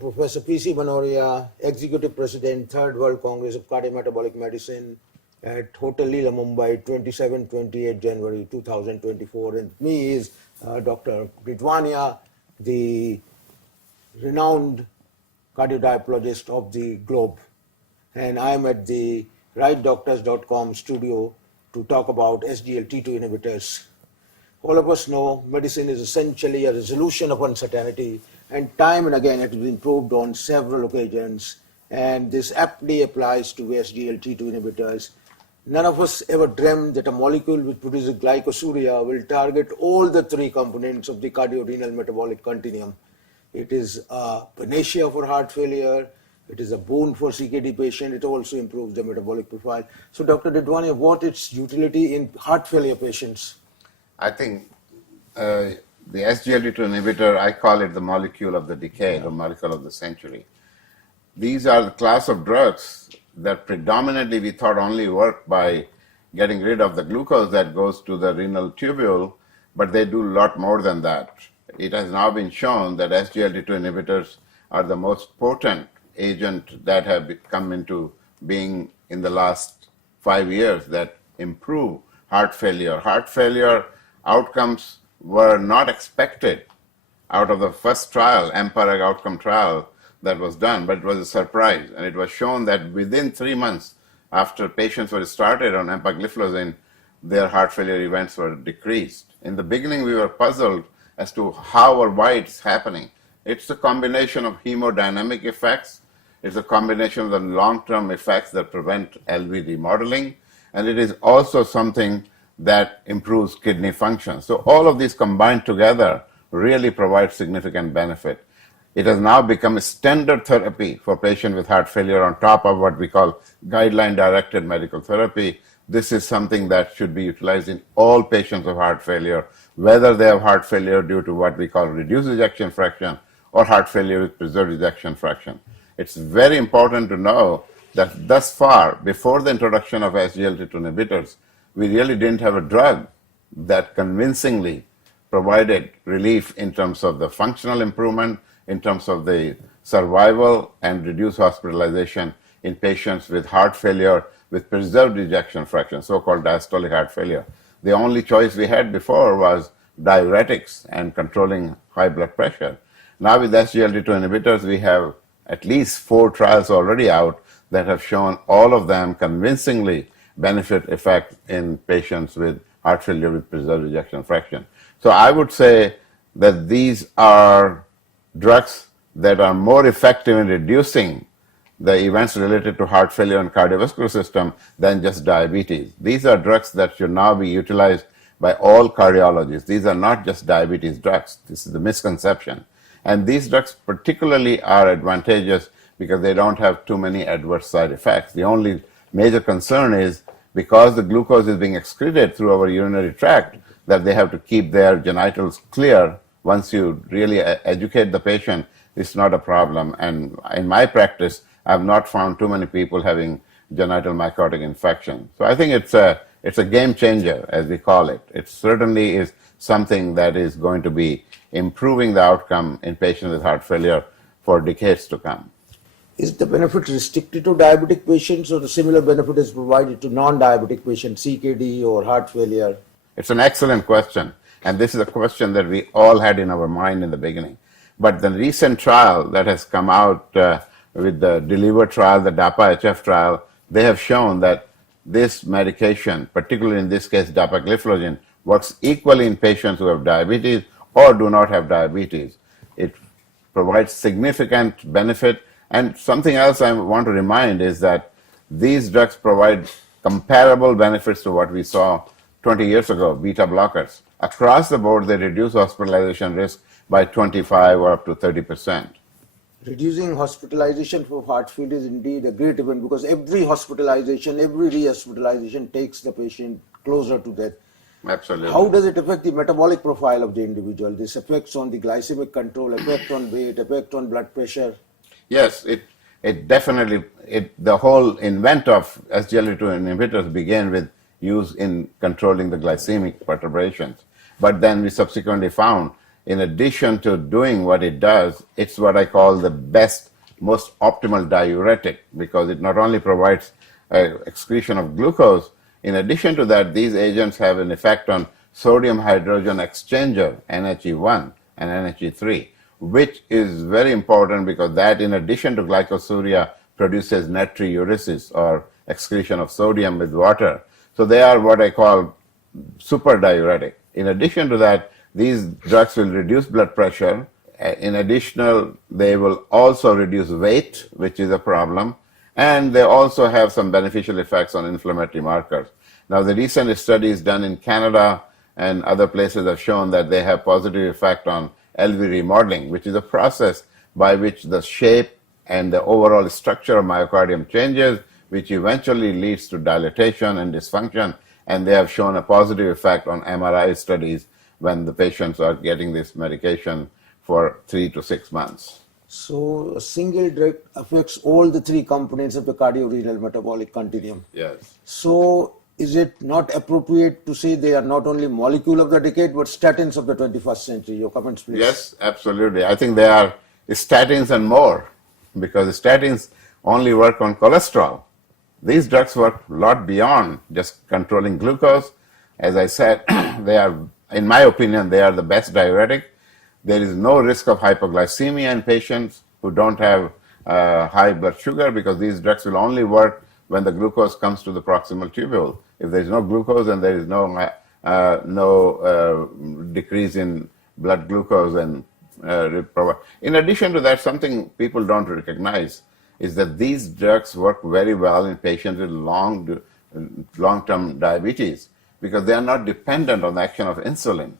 Professor P.C. Manoria, Executive President, Third World Congress of Cardiometabolic Medicine at Hotel Leela, Mumbai, 27-28 January 2024. And me is Dr. Deedwania, the renowned cardiodiabetologist of the globe. And I'm at the rightdoctors.com studio to talk about SGLT2 inhibitors. All of us know medicine is essentially a resolution of uncertainty, and time and again it has been proved on several occasions, and this aptly applies to SGLT2 inhibitors. None of us ever dreamed that a molecule which produces glycosuria will target all the three components of the cardiorenal metabolic continuum. It is a panacea for heart failure, it is a boon for CKD patient, it also improves the metabolic profile. So Dr. Deedwania, what is its utility in heart failure patients? I think the SGLT2 inhibitor, I call it the molecule of the decade or molecule of the century. These are the class of drugs that predominantly we thought only work by getting rid of the glucose that goes to the renal tubule, but they do a lot more than that. It has now been shown that SGLT2 inhibitors are the most potent agent that have come into being in the last 5 years that improve heart failure. Heart failure outcomes were not expected out of the first trial, EMPEROR outcome trial that was done, but it was a surprise. And it was shown that within 3 months after patients were started on empagliflozin, their heart failure events were decreased. In the beginning, we were puzzled as to how or why it's happening. It's a combination of hemodynamic effects, it's a combination of the long-term effects that prevent LV remodeling, and it is also something that improves kidney function. So all of these combined together really provide significant benefit. It has now become a standard therapy for patients with heart failure on top of what we call guideline-directed medical therapy. This is something that should be utilized in all patients of heart failure, whether they have heart failure due to what we call reduced ejection fraction or heart failure with preserved ejection fraction. It's very important to know that thus far, before the introduction of SGLT2 inhibitors, we really didn't have a drug that convincingly provided relief in terms of the functional improvement, in terms of the survival and reduced hospitalization in patients with heart failure with preserved ejection fraction, so-called diastolic heart failure. The only choice we had before was diuretics and controlling high blood pressure. Now with SGLT2 inhibitors, we have at least 4 trials already out that have shown all of them convincingly benefit effect in patients with heart failure with preserved ejection fraction. So I would say that these are drugs that are more effective in reducing the events related to heart failure and cardiovascular system than just diabetes. These are drugs that should now be utilized by all cardiologists. These are not just diabetes drugs. This is the misconception. And these drugs particularly are advantageous because they don't have too many adverse side effects. The only major concern is because the glucose is being excreted through our urinary tract, that they have to keep their genitals clear. Once you really educate the patient, it's not a problem. And in my practice, I've not found too many people having genital myocardial infection. So I think it's a game changer, as we call it. It certainly is something that is going to be improving the outcome in patients with heart failure for decades to come. Is the benefit restricted to diabetic patients, or the similar benefit is provided to non-diabetic patients, CKD or heart failure? It's an excellent question, and this is a question that we all had in our mind in the beginning. But the recent trial that has come out with the DELIVER trial, the DAPA-HF trial, they have shown that this medication, particularly in this case dapagliflozin, works equally in patients who have diabetes or do not have diabetes. It provides significant benefit. And something else I want to remind is that these drugs provide comparable benefits to what we saw 20 years ago, beta blockers. Across the board, they reduce hospitalization risk by 25 or up to 30%. Reducing hospitalization for heart failure is indeed a great event, because every hospitalization, every re-hospitalization takes the patient closer to death. Absolutely. How does it affect the metabolic profile of the individual? This affects on the glycemic control, effect on weight, effect on blood pressure? Yes, it definitely, the whole invent of SGLT2 inhibitors began with use in controlling the glycemic perturbations. But then we subsequently found in addition to doing what it does, it's what I call the best, most optimal diuretic, because it not only provides excretion of glucose, in addition to that, these agents have an effect on sodium hydrogen exchanger, NHE1 and NHE3, which is very important because that, in addition to glycosuria, produces natriuresis, or excretion of sodium with water. So they are what I call super diuretic. In addition to that, these drugs will reduce blood pressure. In addition, they will also reduce weight, which is a problem, and they also have some beneficial effects on inflammatory markers. Now, the recent studies done in Canada and other places have shown that they have positive effect on LV remodeling, which is a process by which the shape and the overall structure of myocardium changes, which eventually leads to dilatation and dysfunction. And they have shown a positive effect on MRI studies when the patients are getting this medication for 3 to 6 months. So a single drug affects all the three components of the cardiorenal metabolic continuum. Yes. So is it not appropriate to say they are not only molecule of the decade, but statins of the 21st century? Your comments, please. Yes, absolutely. I think they are statins and more, because statins only work on cholesterol. These drugs work a lot beyond just controlling glucose. As I said, they are, in my opinion, they are the best diuretic. There is no risk of hypoglycemia in patients who don't have high blood sugar, because these drugs will only work when the glucose comes to the proximal tubule. If there is no glucose, then there is no decrease in blood glucose. And in addition to that, something people don't recognize is that these drugs work very well in patients with long-term diabetes, because they are not dependent on the action of insulin.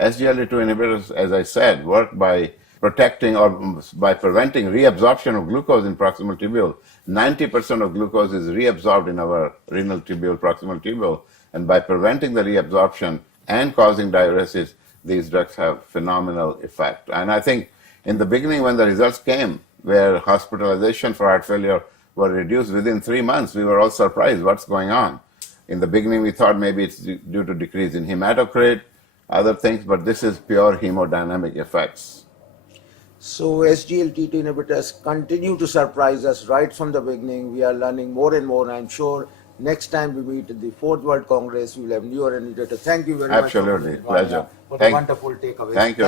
SGLT2 inhibitors, as I said, work by protecting or by preventing reabsorption of glucose in proximal tubule. 90% of glucose is reabsorbed in our renal tubule, proximal tubule, and by preventing the reabsorption and causing diuresis, these drugs have phenomenal effect. And I think in the beginning, when the results came, where hospitalization for heart failure were reduced within 3 months, we were all surprised. What's going on? In the beginning, we thought maybe it's due to decrease in hematocrit, other things, but this is pure hemodynamic effects. So SGLT2 inhibitors continue to surprise us right from the beginning. We are learning more and more. I'm sure next time we meet at the 4th World Congress, we will have newer and newer data. Thank you very much. Absolutely, pleasure. For the wonderful takeaways. Thank you.